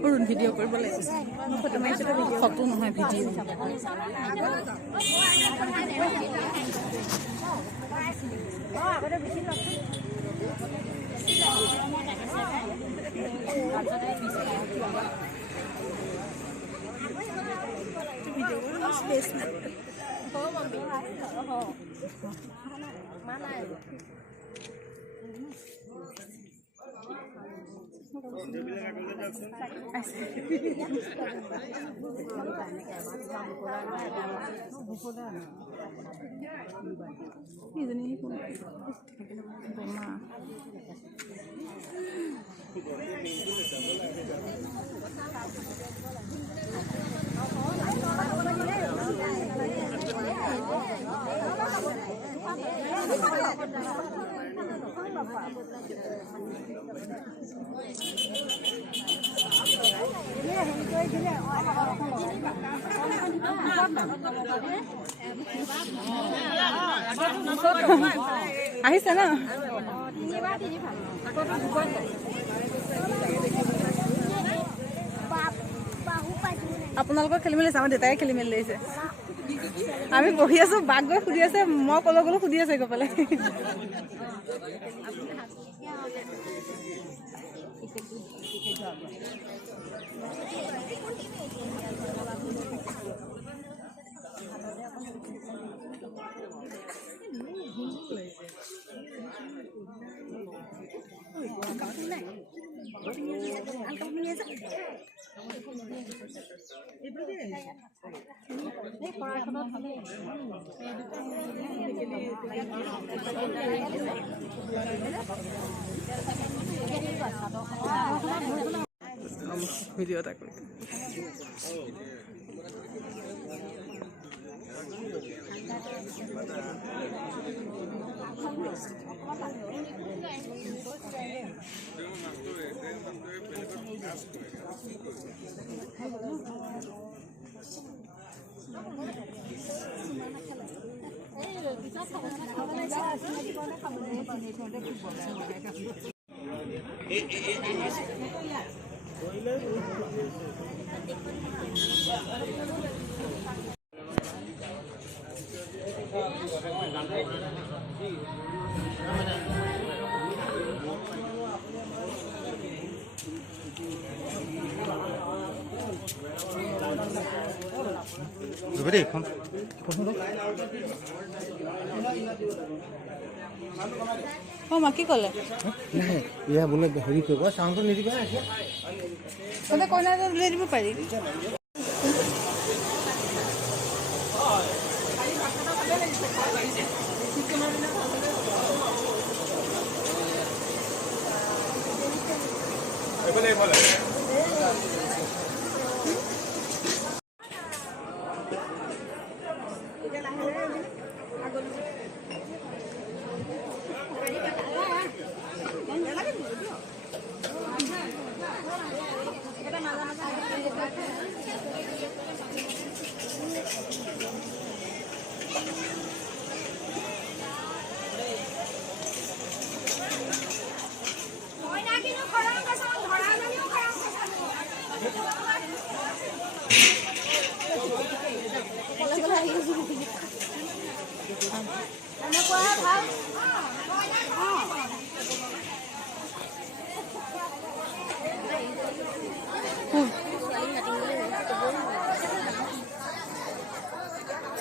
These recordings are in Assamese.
পুরুন ভিডিও করব লাগে ফটো মাইছে ফটো নহয় ভিডিও ভিডিও স্পেস না mana আহিছে না আপোনালোকৰ খেলি মেলি আমাৰ দেউতাই খেলি মেলি লৈছে আমি বহি আছো বাঘ গৈ সুধি আছে মই কলৈ গলো সুধি আছে গৈ পেলাই ভিডিও এটা করি Jadi, kamu oh maki kole nahi ya bole heri ko sound to niri ba kone kona le dibo pari bole bole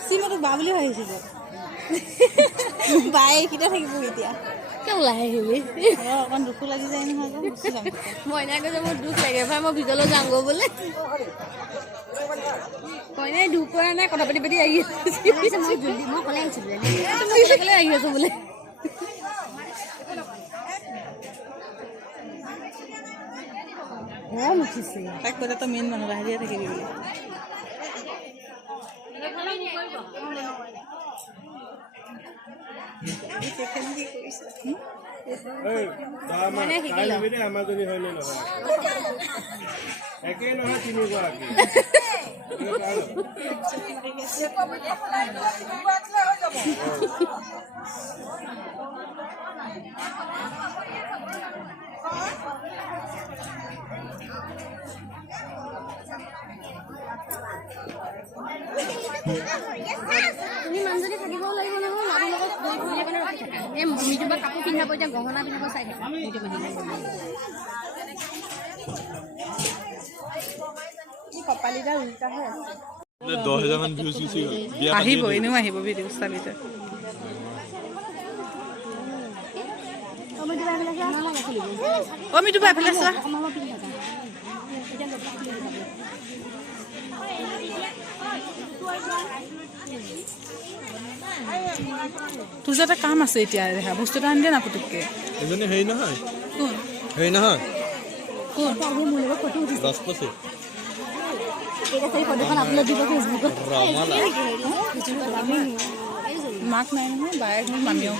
সিমটো Babli হৈছিল বাই কিটা থাকিব এতিয়া কেউ লাহে আহিলি অকণ দুখ লাগি যায় নহয় মইনা কৈছে মোৰ দুখ লাগে ভাই মই ভিতৰলৈ যাওঁগৈ বোলে কইনাই দুখ কৰা নাই কথা পাতি পাতি আহি আছে মই জলদি মই কলে আহিছিলো তুমি আহি আছো বোলে গৰম উঠিছে তাক ক'লে তো মেইন মানুহ বাহিৰে থাকিবি বোলে মানে শিকিলো আমাজনী হয় নে নহয় একে নহয় তিনিগৰাকী এই মিজুবা কাপোৰ পিন্ধাব এতিয়া গহনা পিন্ধাব চাই থাকে সেইটো কপালিটা উল্টা হৈ আছে 10,000 মান ভিউজ গুচি গ'ল আহিব এনেও আহিব ভিডিঅ' চাবিতে মিঠু বা এফালে চোৱা তোৰ যে এটা কাম আছে এতিয়া দেখা বস্তু এটা আনি দে না পুতুককে এজনী হেৰি নহয় কোন হেৰি নহয় কোন ৰাজপথে মাক নাই নহয় বায়েক মোৰ মামীও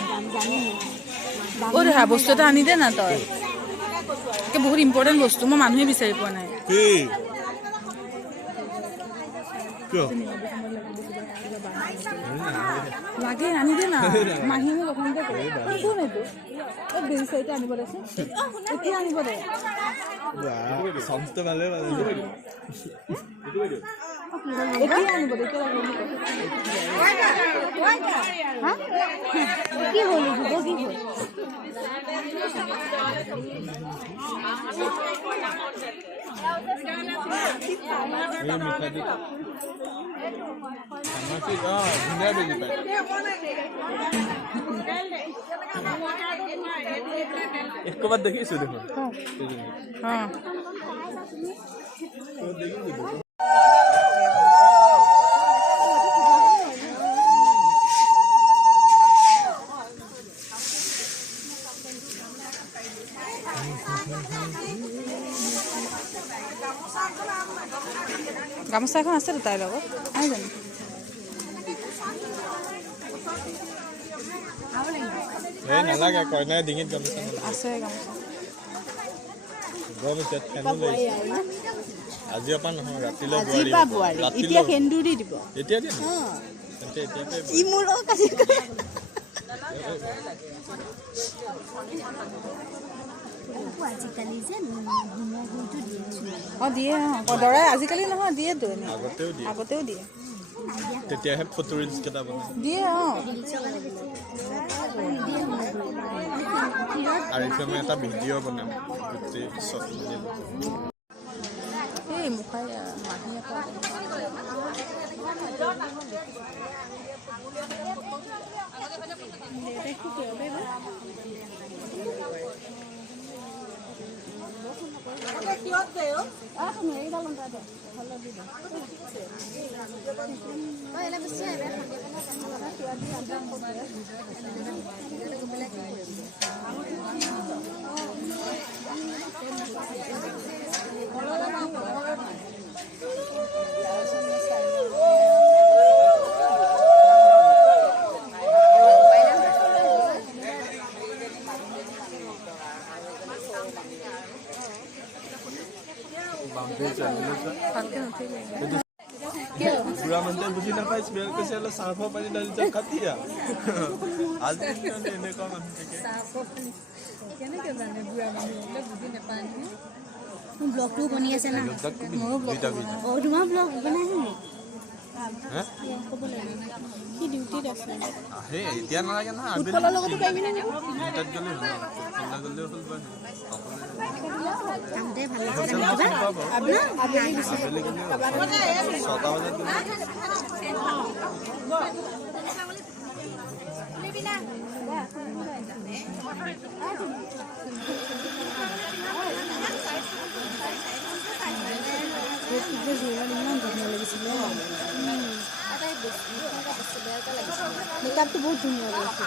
অ' দেখা বস্তু এটা আনি দে না তই বহুত ইম্পৰ্টেণ্ট বস্তু মই মানুহে বিচাৰি পোৱা নাই লাগে আনি দে না মাহী মোক অসমতে কোন এইটো বেলচাইতে আনিব দেচোন এতিয়া আনিব দে চামটো ভালে এতিয়া আনিব দে কি হ'ল কি হ'ল একবাৰ দেখিছো দেখোন গামোচা এখন আছে তাইৰ লগত নাই জানো নালাগে কইনাই ডিঙিত গামোচা আছে গামোচা আজিৰ পৰা নহয় ৰাতিলৈ এতিয়া সেন্দুৰ দি দিব এতিয়া দিয়ে আজিকালি যে দিয়ে দৰাই আজিকালি নহয় দিয়েতো আগতেও দিয়ে তেতিয়াহে ফটো ৰিলছ কেইটা বনাই দিয়ে আৰু এতিয়া মই এটা ভিডিঅ' বনাম গোটেই এই মুখাই মাহী বুঢ়া মানুহে বুজি নাপাই স্মেল কৈছে অলপ চাৰ্ফৰ পানী ঢালি যাওক কাটিয়া আজি এনেকুৱা মানুহ থাকে ব্লগটো বনি আছে না তোমাৰ ব্লগ বনাইছে নি কি ডিউটিত আছে এতিয়া নালাগে নহয় ফুটবলৰ লগতো পাৰিবি নে কামতে ভাল মেকআপটো বহুত ধুনীয়া লাগিছে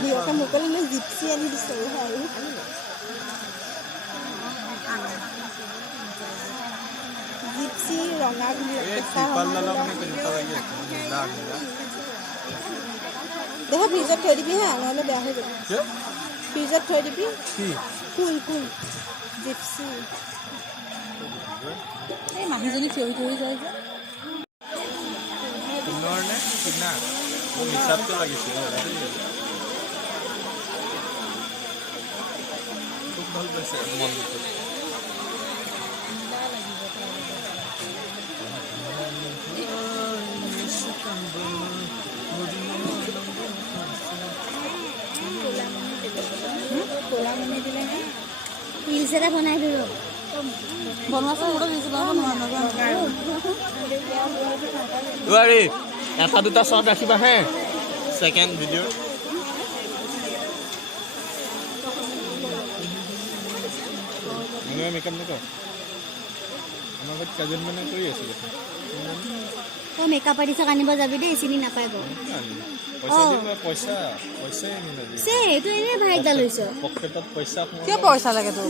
দিয়কে মোকলিলে জিপচি আনি দিছে আৰু জিপচি ৰঙা বুলি দেখ ফ্ৰিজত থৈ দিবি হা নহ'লে বেয়া হৈ যাব ফ্ৰিজত থৈ দিবি কুল কুল জিপচি এই মানুহজনী থিয়হি থিয়হি যায় যে পুনৰ নে কিনা মোৰ হিচাপটো লাগিছিল খুব ভাল পাইছে মনটো ৰিলছ এটা বনাই দিলোঁ বনোৱাচোন মোৰো দিছোঁ দুৱাৰী এটা দুটা শ্বট ৰাখিবা হে ছেকেণ্ড ভিডিঅ' মেকআপ নকৰ আমাৰ ঘৰত কাজিন মানে কৰি আছে দেখোন তই মেকআপ আৰ্টিষ্টক আনিব যাবি দেই চিনি নাপায় গৈ পইচাই এইটো এনেই ভাইকডাল লৈছ পকেটত পইচা কিয় পইচা লাগে তোৰ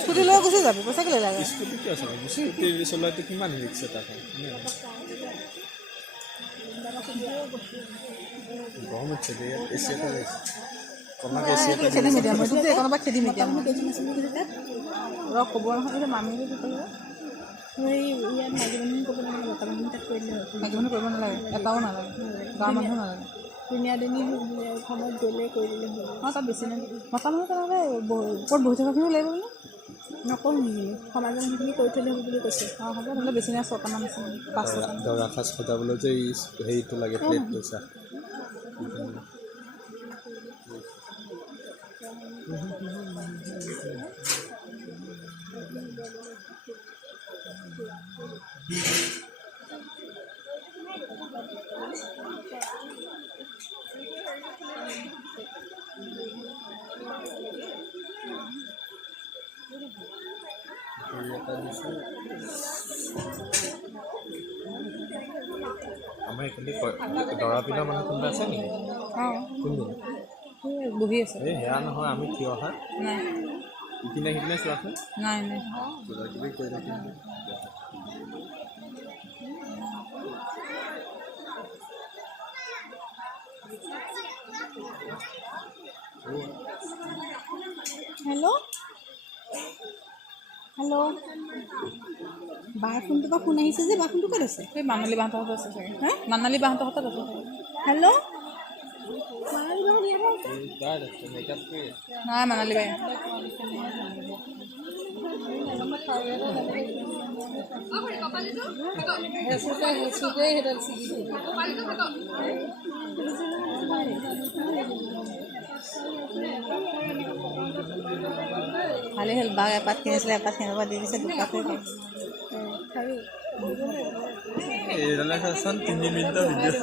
স্কুটি লৈ গুচি যাবি পইচা কেলৈ লাগে স্কুটি কিয় আছে স্কুটি চলোৱাটো কিমান ৰিক্স এটা গৰম উঠিছে দে ইয়াত এচি এটা লৈছে কমাকে এচি এটা খেদি মিডিয়াম এইটো যে কোনোবা খেদি মিডিয়াম ৰ ক'ব নহয় মামীটো কি কৰিব ইয়াত মাইকী মানুহ ক'ব নালাগে মতা মানুহ তাত কৰিলে মাইকী মানুহ কৰিব নালাগে এটাও নালাগে গাঁৱৰ মানুহো নালাগে ধুনীয়া সময়ত গ'লে কৰি দিলে হ'ল তাত বেছি নাই মতা মানুহ তেনেকৈ ওপৰত বহি থকাখিনিও লাগিব নে নকওঁ সেইখিনি সমাজৰ মানুহখিনি কৰি থ'লে হ'ব বুলি কৈছে হ'ব নহ'লে বেছি নাই 6টামান আছে 5টামান দৰা সাজ সজাবলৈ যে হেৰিটো লাগে প্লেট পইচা আমাৰ এইখিনি দৰা পিন্ধা মানুহ কোনোবা আছে নেকি অঁ কোনটো বহি আছে এই সেয়া নহয় আমি থিয় অহা নাই ইপিনে সিপিনে চোৱাচোন নাই নাই কিবা কিবি কৰি থাকিম হেল্ল' বাৰ ফোনটোৰ পৰা ফোন আহিছে যে বাৰ ফোনটো ক'ত আছে এই মানালী বাহঁতৰ হাতত আছে চাগে হা মানালী বাহঁতৰ হাতত আছে চাগে হেল্ল' নাই মানালী বাই ভালেই হ'ল বাঘ এপাত কিনিছিলে এপাত কিনিব দি দিছে দুপাত তিনি মিনিটৰ ভিডিঅ'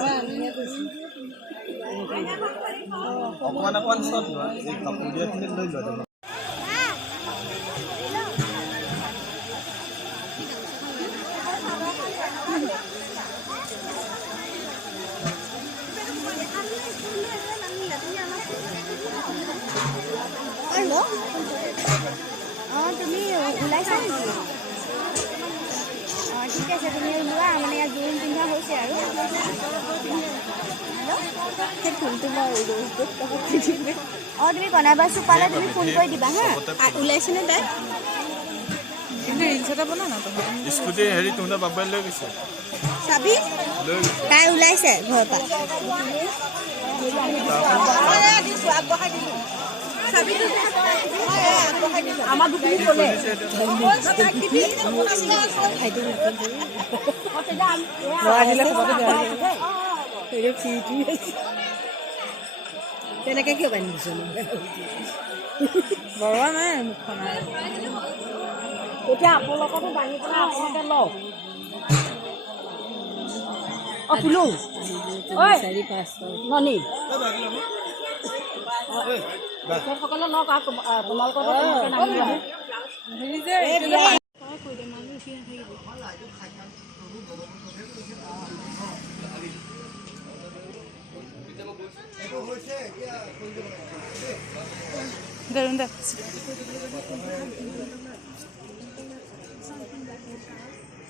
অকণমান শ্বট লোৱা এই কাপোৰ দিয়াখিনি লৈ লোৱা অঁ তুমি ওলাইছা নেকি অঁ ঠিক আছে তুমি ওলোৱা মানে ইয়াত জোৰোণ পিন্ধা হৈছে আৰু সেই ফোনটো মই অঁ তুমি বনাবাচোন পালে তুমি ফোন কৰি দিবা হা ওলাইছেনে তাই কিন্তু ৰিলছ এটা বনা না স্কুটি হেৰি তহঁতৰ বাবাই লৈ গৈছে চাবি তাই ওলাইছে ঘৰৰ পৰা আমাৰ দুখিনি ক'লে তেনেকৈ কিয় বান্ধি দিছোঁ বৰোৱা নাই মুখখন এতিয়া আপোনালোকতো বান্ধি পেলাই আপোনালোকে লওক অঁ ফুলো 4-5 ননী সকলে লওক আৰু তোমালোকৰ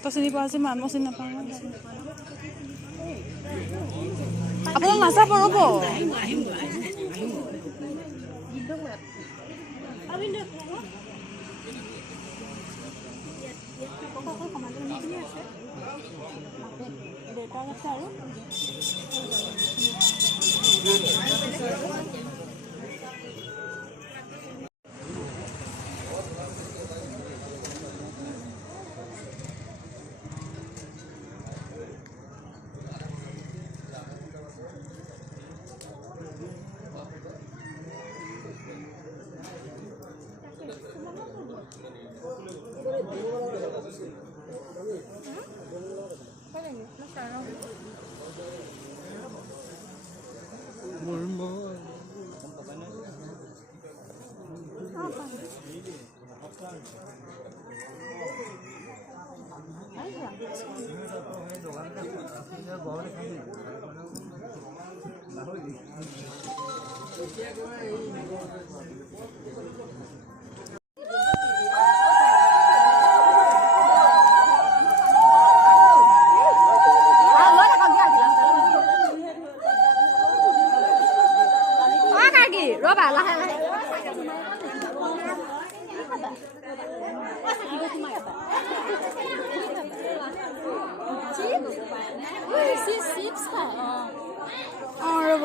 তই চিনি পোৱা যে মই চিনি নাপাওঁ আপোনালোক নাচাব ৰ'ব দেউতাক আছে আৰু ৰবা লাহে লাহে ৰ'ব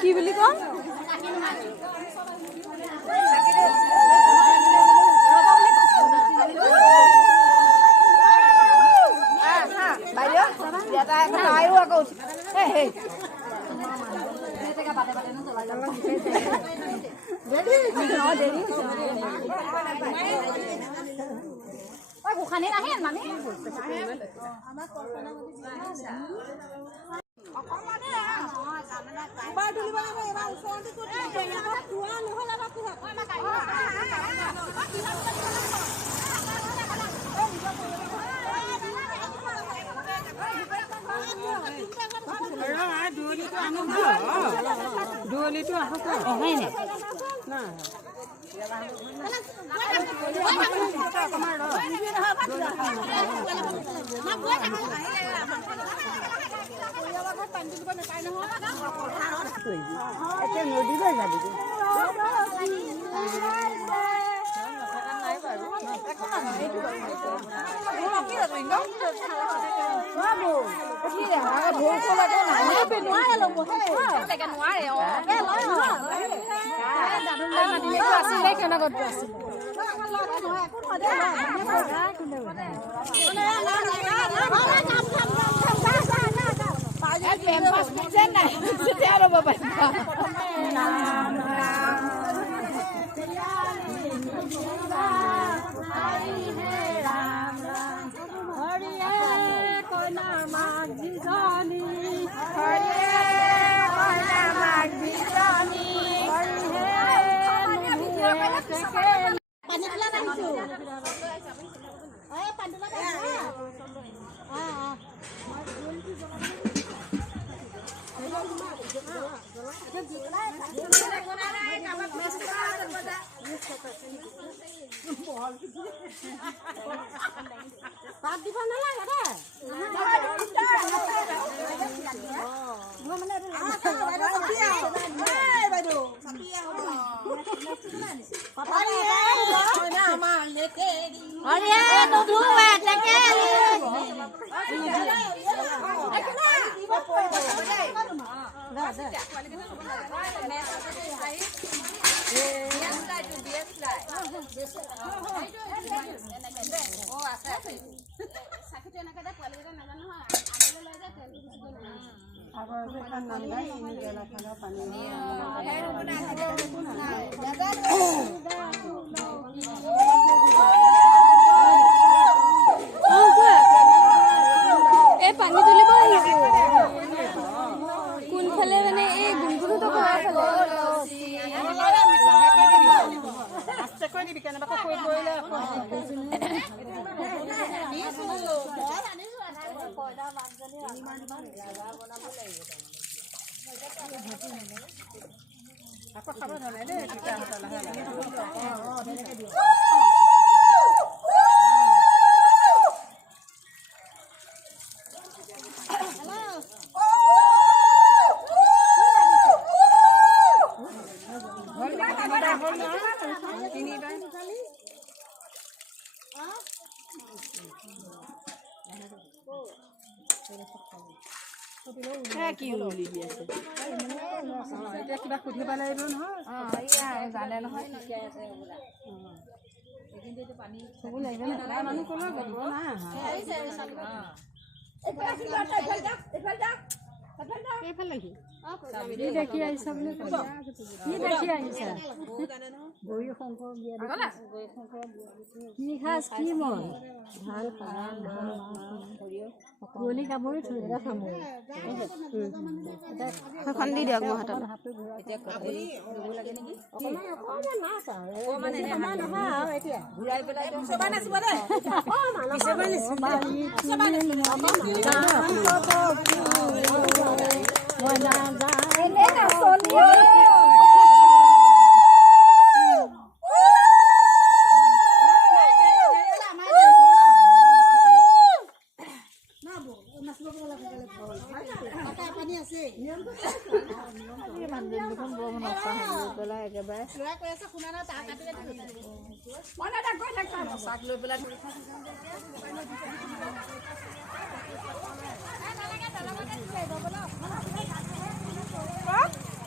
কি বুলি কওঁ গোসানী নাহে মানে দুৱলিটো আহক হয় নে না নদীলৈ যাবি পানী তুলিব কোনফালে মানে এই গুণগুণটো আকৌ খাব ধৰে দেই কি উলিবি আছে এতিয়া কিবা সুধিব লাগিব নহয় জানে নহয় মানুহ ক'লৈ গ'ল নাই এইফালে কি দেখি আহিছা বুলি কৈছা? কি দেখি আহিছা? গৌৰী শংকৰ বিয়া কি সাজ কি মন ভাল কুঁৱলী কামুৰি থৈ সেইখন দি দিয়ক মই হাতত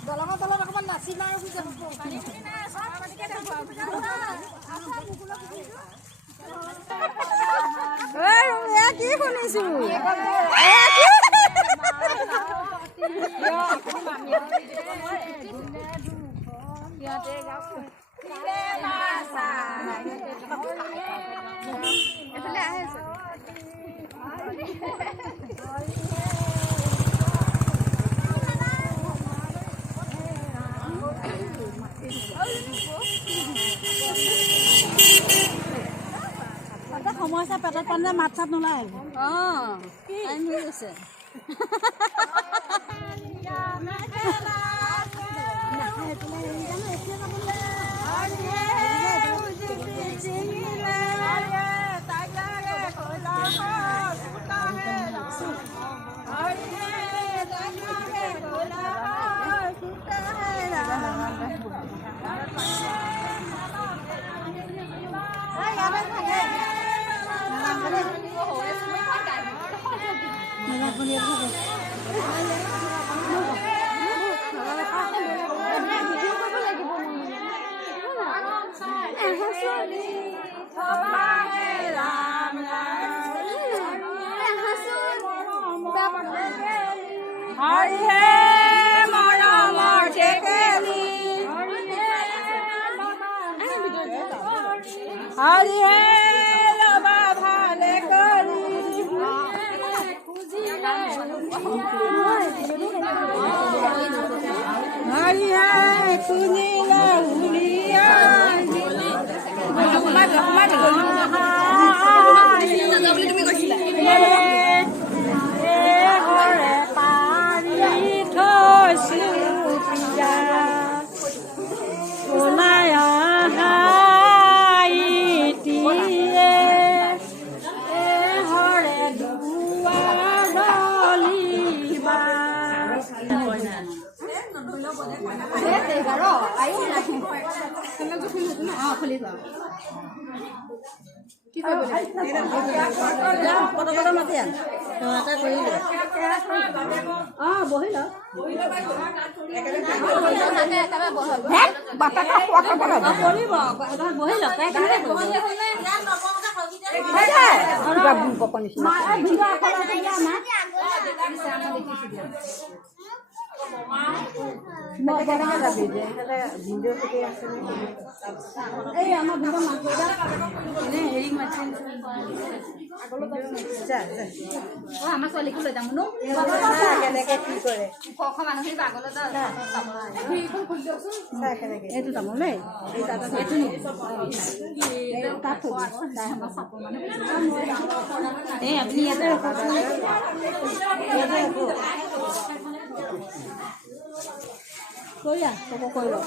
দলঙৰ তলত অকণমান নাচি মাৰো কি শুনিছো সমস্যা পেটত পালে মাত চাত নোলায় আমাৰ ছোৱালীকো লৈ যাম নো কেনেকে কি কৰে মানুহখিনি এইটো তামোল দেই আপুনি ইয়াতে কৈ ক'ব কৈ লওক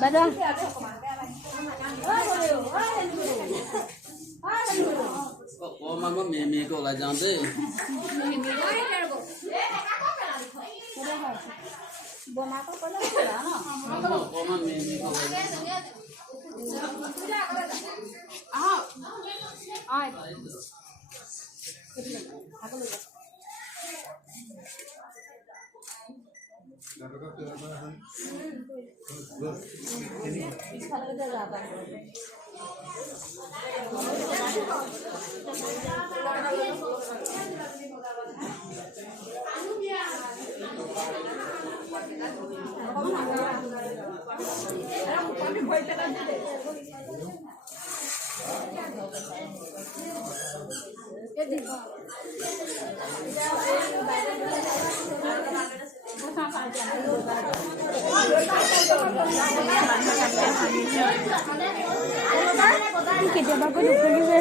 বাইদেউ মেয়েকে ওলাই যাওঁ দেই অকণমান মেয়েকে ওলাই যাওঁ পিছফালে যাব কেতিয়াবা গৈ নুফুলিবে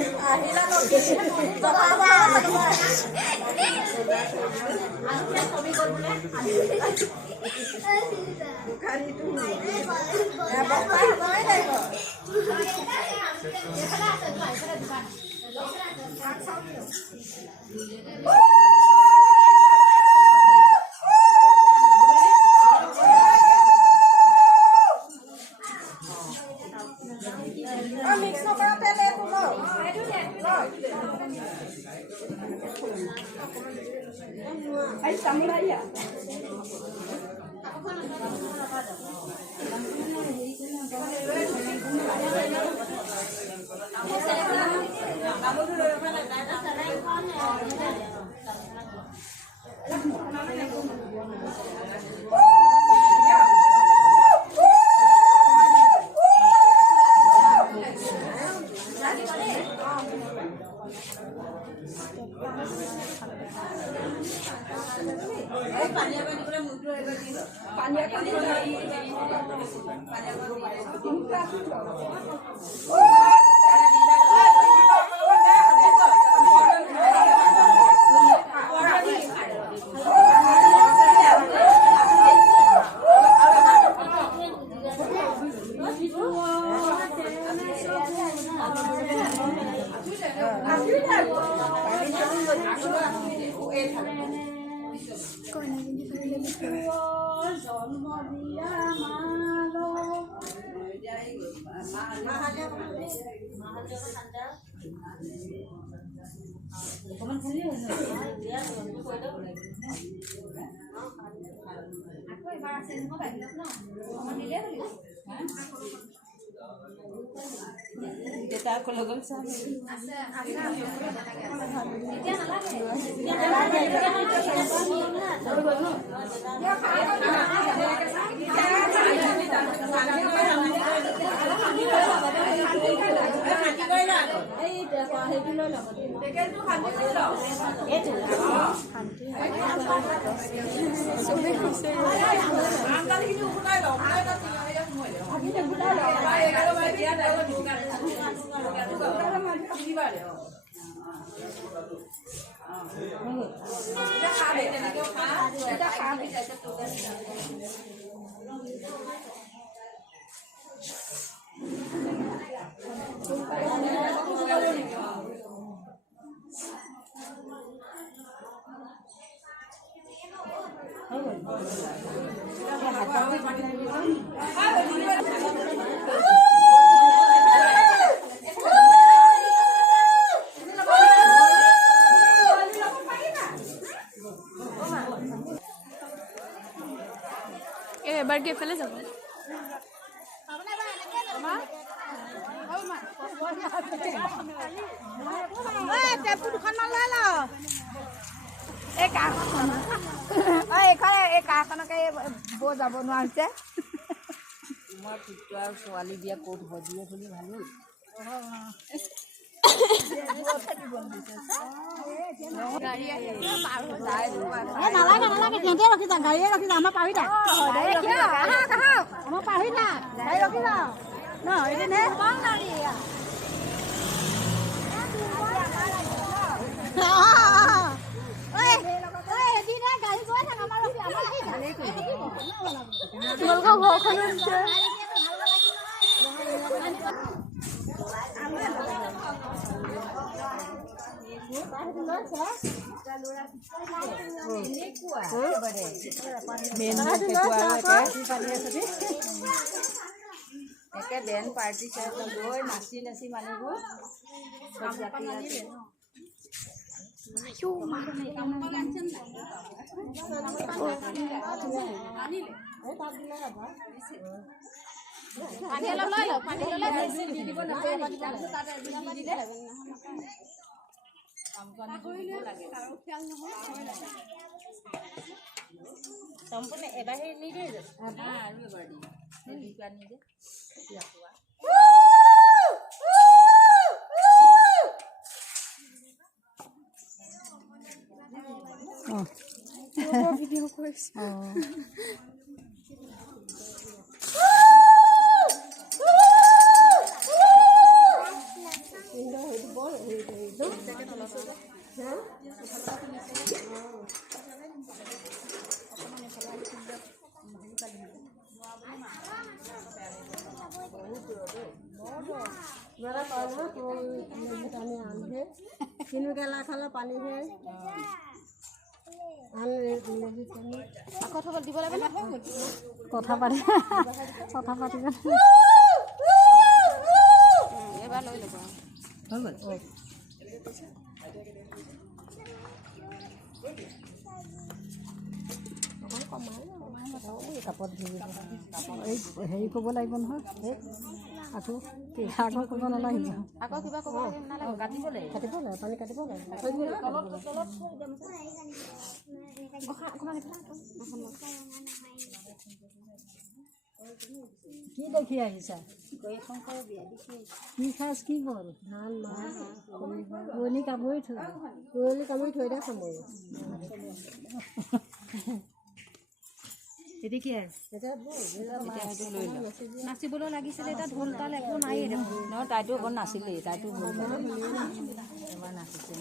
এবাৰ কি এফালে যাব টেম্পু দুখনমান লৈ ল এই কাৰখন এই কাৰখনকে বৌ যাব নোৱাৰিছে তোমাৰ পুত্ৰ আৰু ছোৱালী বিয়া ক'ত হ'ব দিয়ে বুলি ভালো নালাগে নালাগে সিহঁতে ৰখি যা গাড়ীয়ে ৰখি যা আমাৰ পাহৰি যা আমাৰ পাহৰি যা গাড়ী ৰখি যা ন এদিন তোমালোকৰ ঘৰখনো দিছে একে বেন পাৰ্টি চাই গৈ নাচি নাচি মানুহবোৰ পানী অলপ লৈ লওক পানী ল'লে সম্পূৰ্ণ এবাৰহে নিদিয়ে আৰু এবাৰ দিয়ে ভিডিঅ' কৰিছে পানী আকৌ থব দিব লাগে না কথা পাতি এবাৰ লৈ ল'ব কাপত হেৰি কৰিব লাগিব নহয় আকৌ কৰিব নালাগিব আকৌ কিবা ক'ব লাগে নালাগে কাটিব লাগে পানী কাটিব লাগে কি দেখি আহিছা কি খাজ কি গ'ল ধান মাছ কুঁৱলী কামুৰি থৈ দে সময় নাচিবলৈ লাগিছিলে এতিয়া ঢোল তাল একো নাই নহয় তাইতো অকণ নাছিলেই তাইতো এবাৰ নাচিছে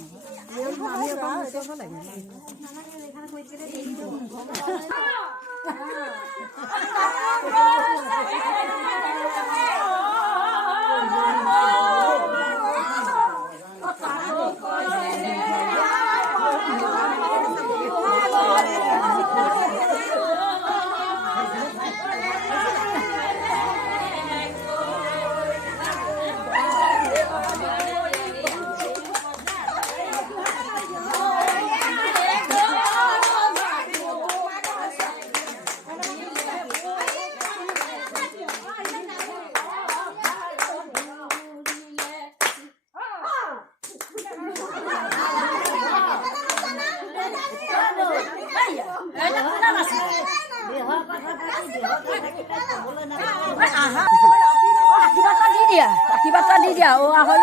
আশীৰ্বাদ দি দিয়া অ আহৰি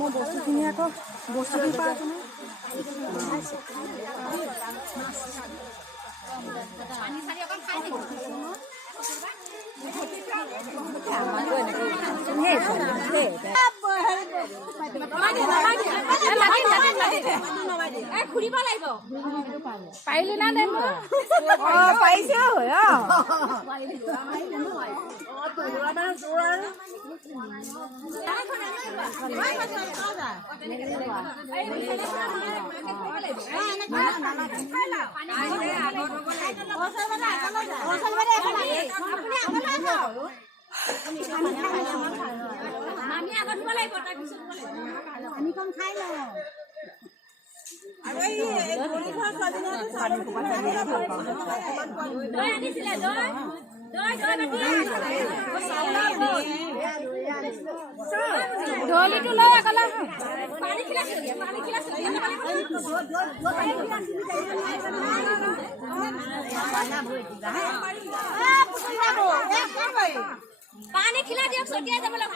মই বস্তুখিনি আকৌ বস্তুখিনি পাই ঘূৰিব লাগিব পাৰিলি না দে পাৰিছে আমি আগত দিব লাগিব তাৰ পিছত আমি কম খাই লওঁ দৈ আনিছিলে ঢলিটো লৈ অকলে পানী পানী খিলা দিয়ক ছটিয়াই যাব লাগিব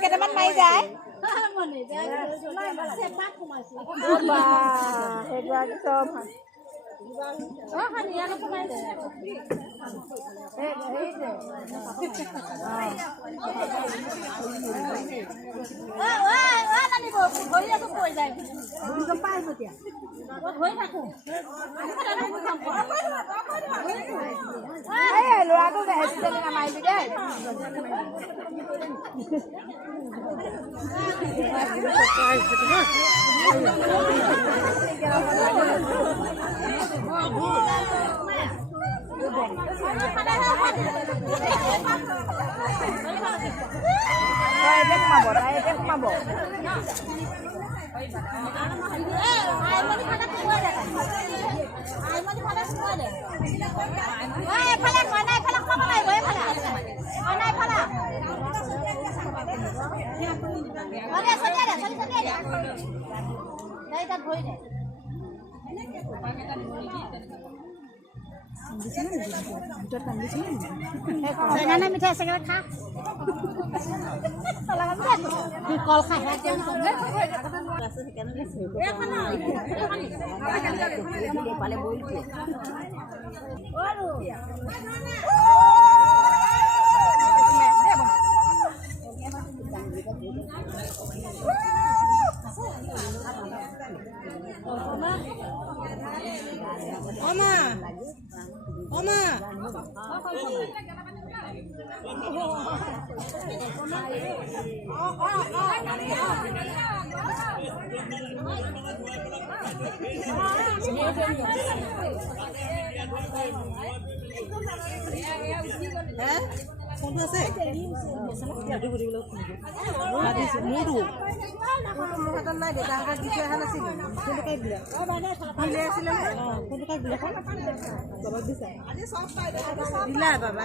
কেইটামান মাৰি যায় ল'ৰাটো নামাৰিবি দেই মিঠাই চেকেৰা খা কল খাই পালে বইল কোনটো আছে মোৰটো মোৰ হাতত নাই দেউতাহঁতৰ দি থৈ অহা নাছিল কোনটো কাই দিলে দিলে আছিলে কোনটো কাই দিলে বাবা দিছা দিলা বাবা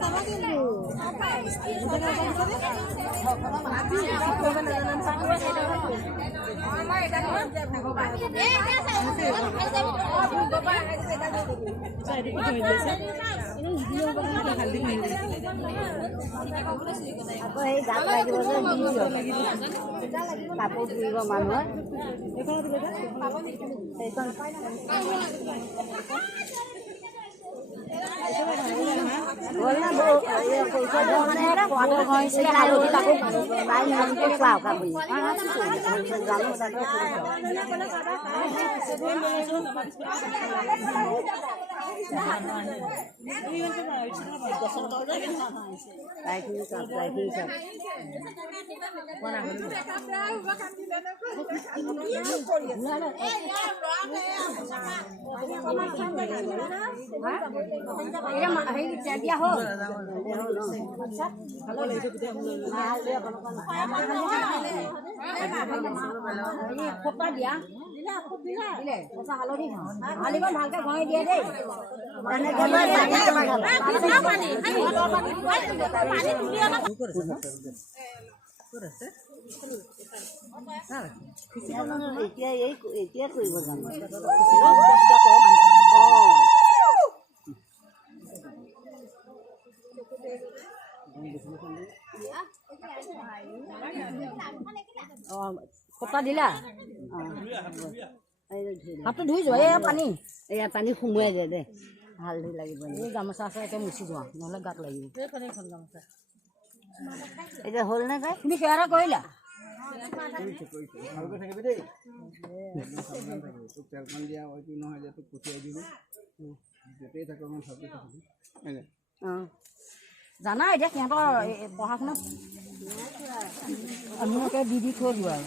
চাবা কিন্তু কাপোৰ ধুব মানুহৰ দিয়া হ'ল দিয়া হালধি হালধিখন ভালকে ঘঁহি দিয়ে দেই এতিয়া কৰিব জানো কটা দিলা হাতটো ধুই যোৱা এয়া পানী সোমোৱাই দে দে হালধি লাগিব এই গামোচা আছে এতিয়া মুচি যোৱা নহ'লে গাত লাগিব গামোচা এতিয়া হ'ল নে তাই তুমি সেয়া কৰিলা জানা এতিয়া সিহঁতৰ পঢ়া শুনা আমি দি থৈ দিওঁ আৰু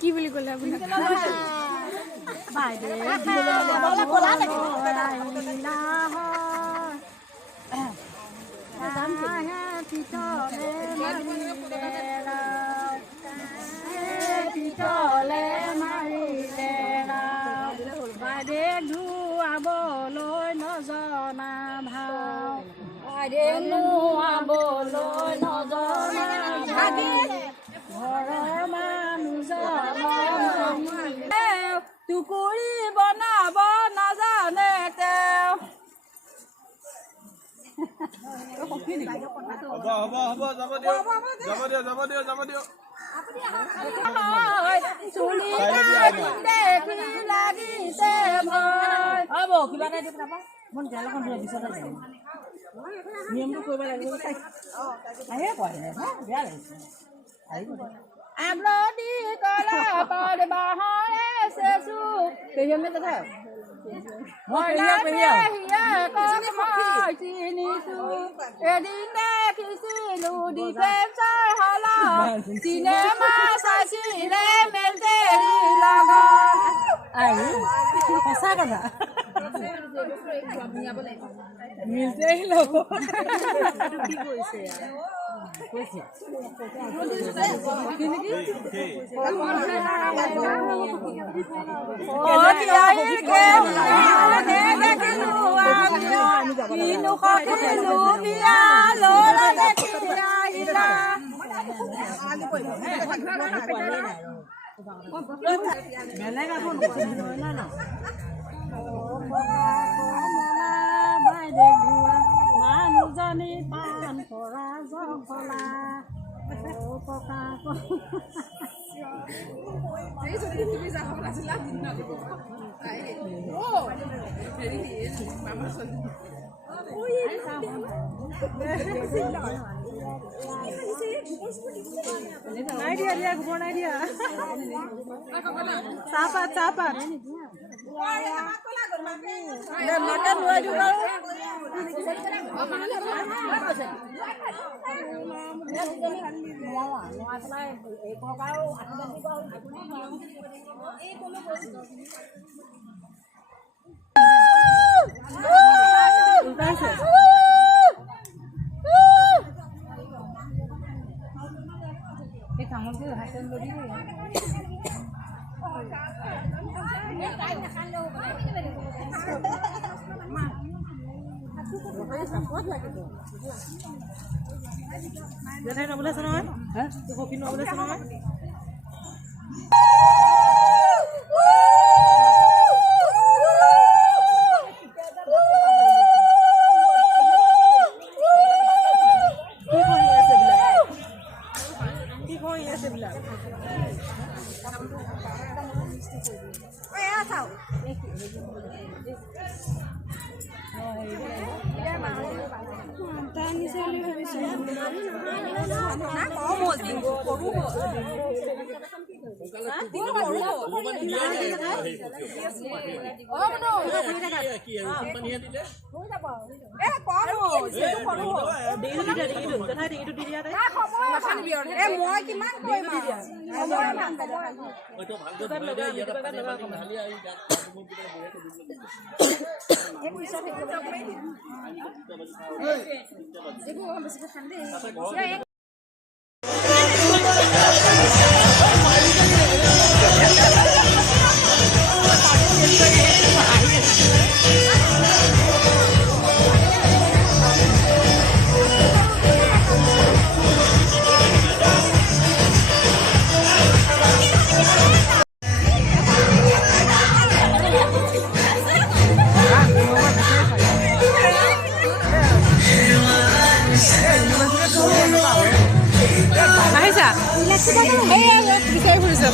কি বুলি ক'লে আপুনি ধুৱাবলৈ নজনা ভাও ধুৱাবলৈ নজনা ঘৰৰ মানুহজন টুকুৰি বনাব নাজানে তেওঁ হ'ব যাব দিয়ক চুলি দেখি লাগিছে ভয় হ'ব কিবা এটা দিব নাপায় মই জালখন ধৰি বিচনা যাম নিয়মটো কৰিব লাগিব আহে কয় বেয়া লাগিছে আমলদি কলা পদ বাহৰে চেচু কেহিয়ামে দাদা এদিন দেখিছিলো ডিফেন্সৰ হলত চিনেমা চাইছিলে মেলটেৰি লগত সঁচা কথা মিলটেৰি লগত কি কৈছে কৈছে বেলেগ আকৌ মানুহজনী পান পৰা জখলা ককা নাই দিয়া গোবৰ নাই দিয়া চাহপাত এই কামত হাতে লৰি জেঠাই নবলে আছে নহয় তোৰ কফি নবলে আছে নহয় বিচাৰি ফুৰিছে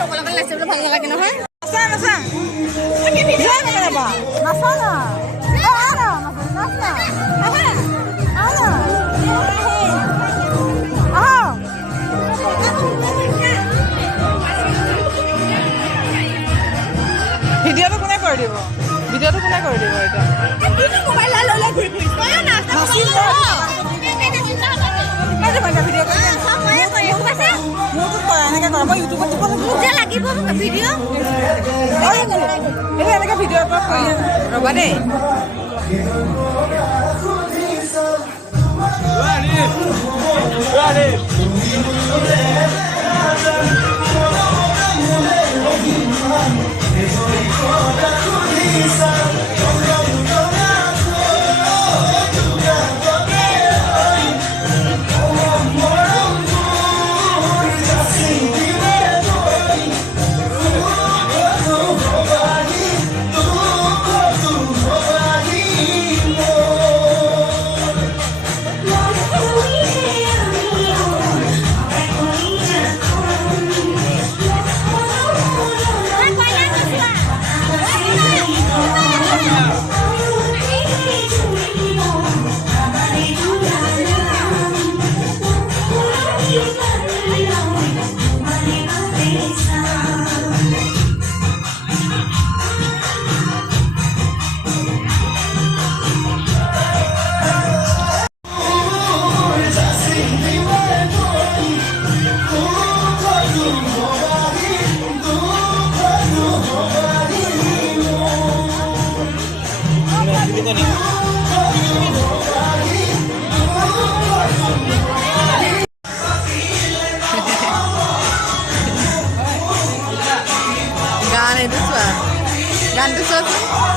চকলাকে লাগিছে বোলে ভাল নালাগে নহয় নাচা নাচা নাচা না ভিডিঅ'টো কোনে কৰি দিব ভিডিঅ'টো কোনে কৰি দিব এতিয়া ৰ'বা দেই গান এইটো চোৱা গানটো চোৱাচোন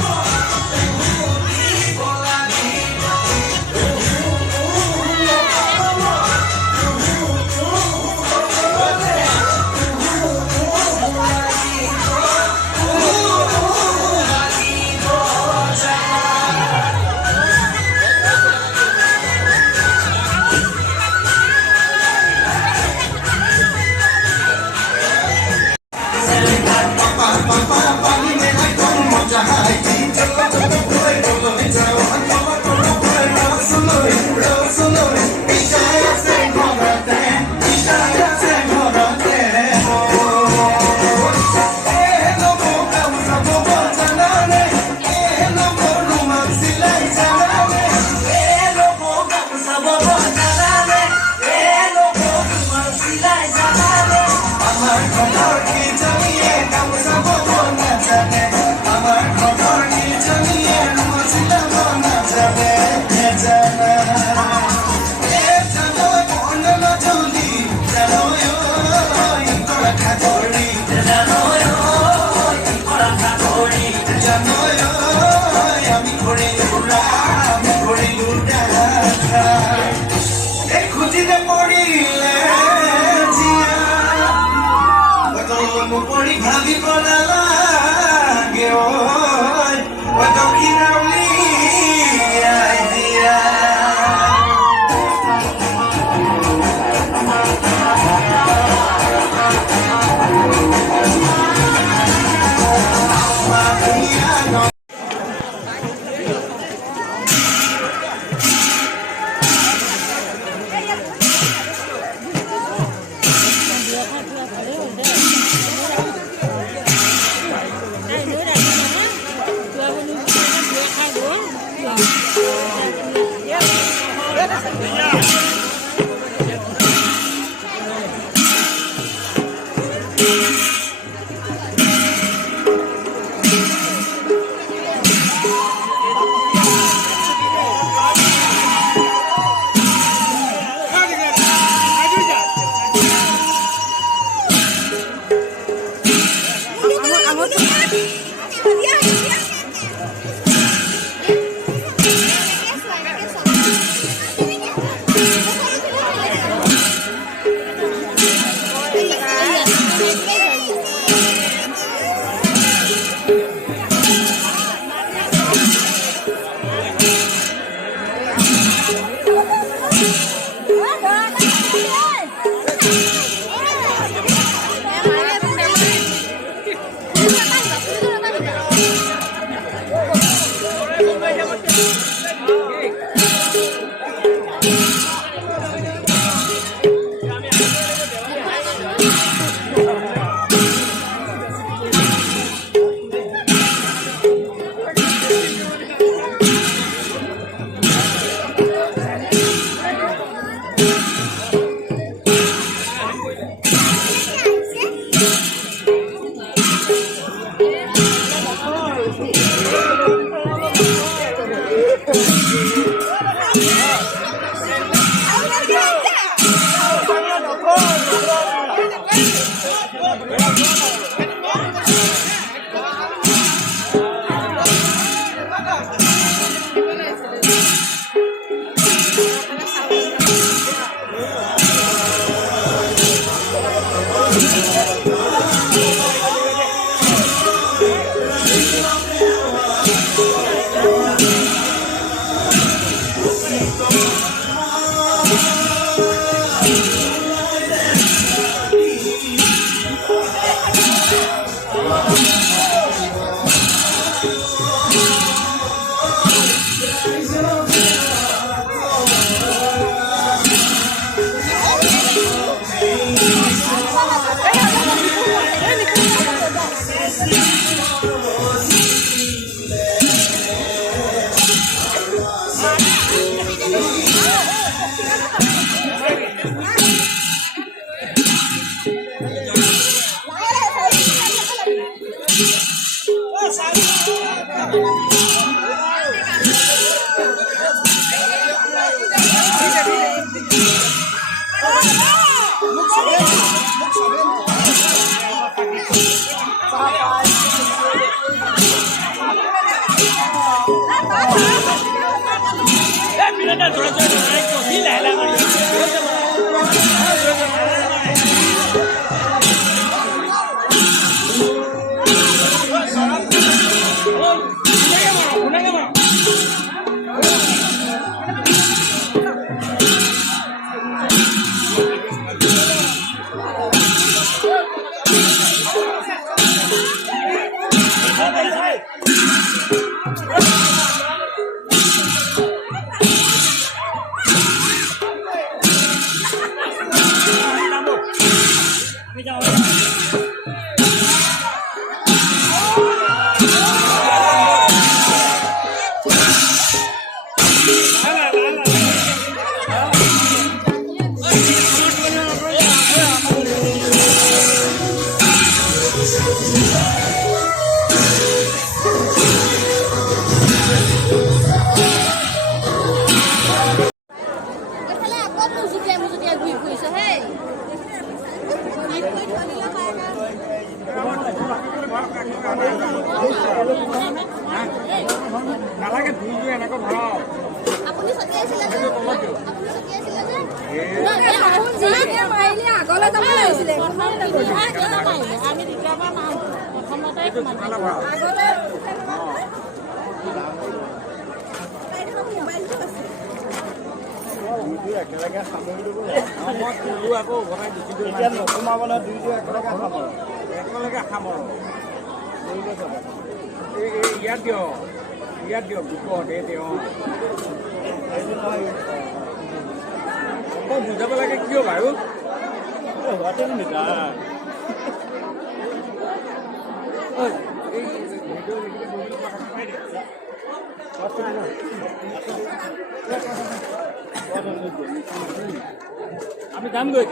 আমি দাম গৈ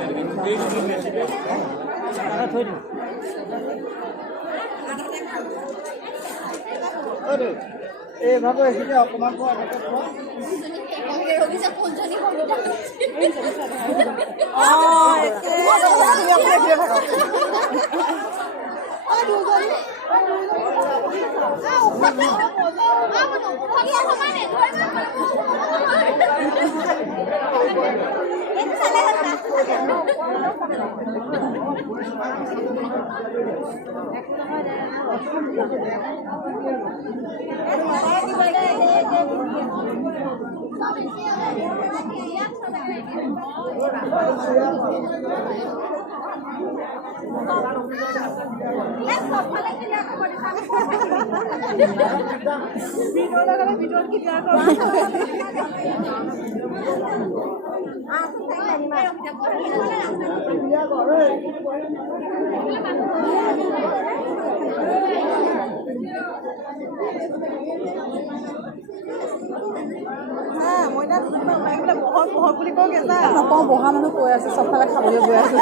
থৈ দিম এইভাবে এইখিনি অকণমান মইনা বহক বুলি কওঁ কেঁচা নকওঁ বহা মানুহ কৈ আছে চবফালে খাবলৈ গৈ আছো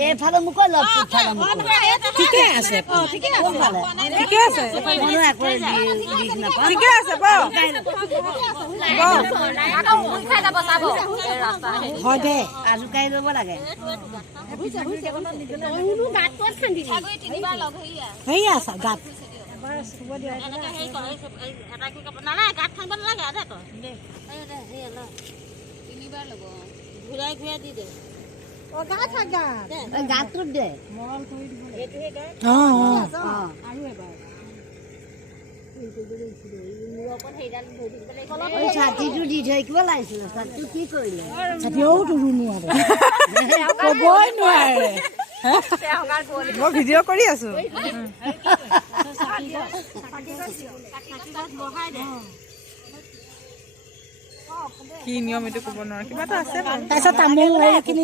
এইফালে মোক লগ ঠিকে আছে ঠিকে আছে ঠিকে আছে হয় দে আজুকাই ল'ব লাগে সেয়া আছে গাত ঘূৰাই দি দে গাতটোত দে ছাতিটো দি থাকিব লাগিছিল ছাতিটো কি কৰিলে ছাতিও তোৰো নোৱাৰে ক'বই নোৱাৰে মই ভিডিঅ' কৰি আছো কি নিয়ম এইটো ক'ব নোৱাৰো কিবা এটা আছে তাৰপিছত তামোল এইখিনি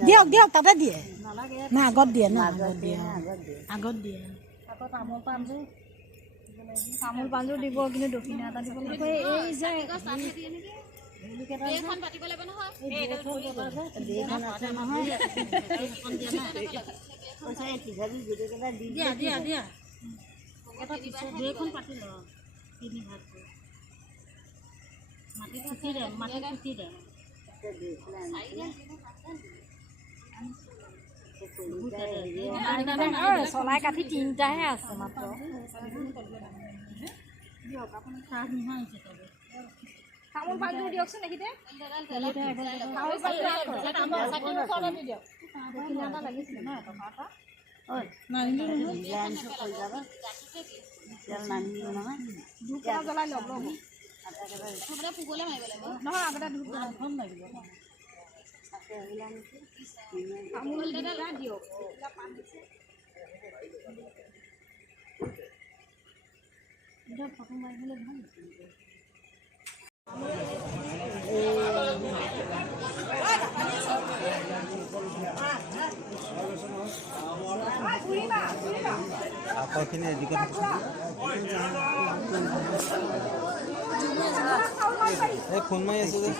দিয়ে দিয়ক তাতে দিয়ে না আগত দিয়ে না আগত দিয়ে আকৌ তামোল পাণযোৰ দিব কিন্তু দক্ষিণা এটা দিব লাগিব এই যে চলাই কাঠি তিনিটাহে আছে মাত্ৰ তামোল পাণযোৰ দিয়কচোন এইখিতে জ্বলাই লওক নহয় আগতে দিয়ক ফটো মাৰিবলৈ ভাল আখৰখিনি এদিকে এই ফোন মাৰি আছে যে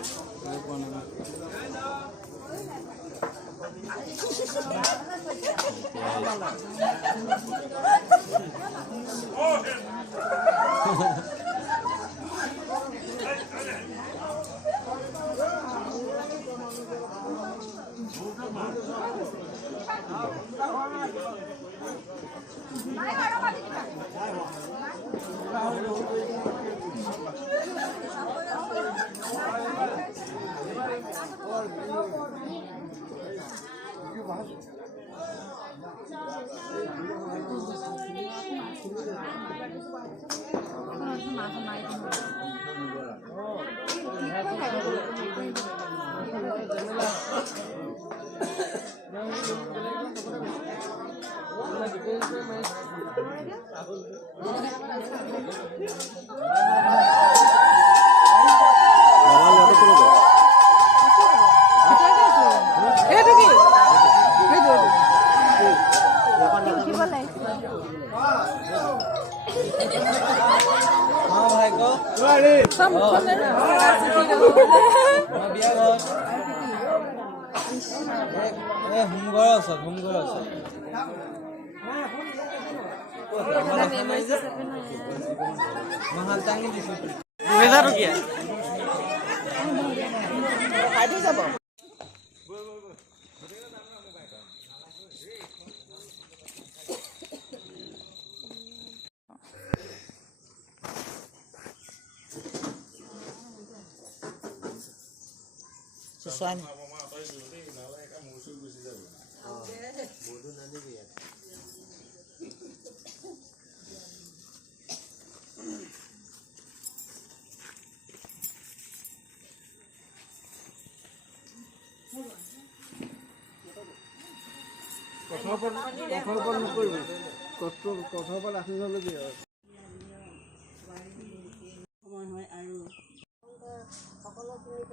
সকলোখিনিকে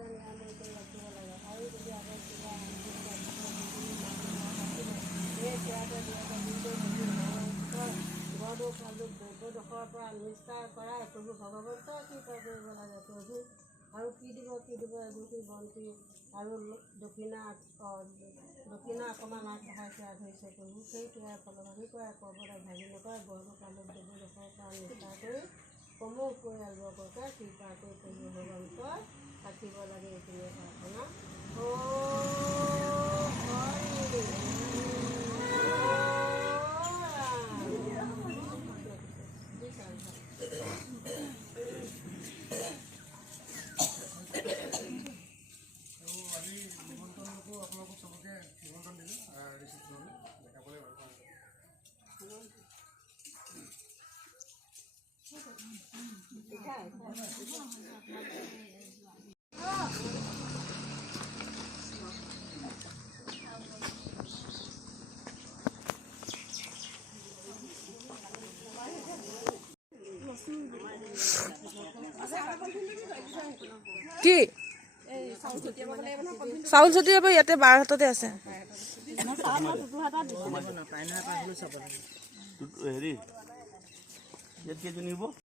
নিৰাময় কৰি ৰাখিব লাগে আৰু যদি আগত কিবা গড় কালুক দ্ৰব্যদোষৰ পৰা নিষ্ঠাৰ কৰাই প্ৰভু ভগৱন্তৰ কৃপা কৰিব লাগে প্ৰভু আৰু কি দিব এগুটি বন্তি আৰু দক্ষিণা অকণমান আগবঢ়াইছে ধৰিছে প্ৰভু সেইটোৱে ফলভাগী কৰে পৰ্বতক ভাগি নকৰে গড় কালুক দ্ৰব্যদোষৰ পৰা নিষ্ঠাৰ কৰি সমূহ পৰিয়ালবৰ্গকে কৃপা কৰি প্ৰভু ভগৱন্তৰ ৰাখিব লাগে এইখিনিয়ে প্ৰাৰ্থনা কি চাউল ছটিয়াব ইয়াতে বাৰ হাততে আছে হেৰি ইয়াত কেইজনী হ'ব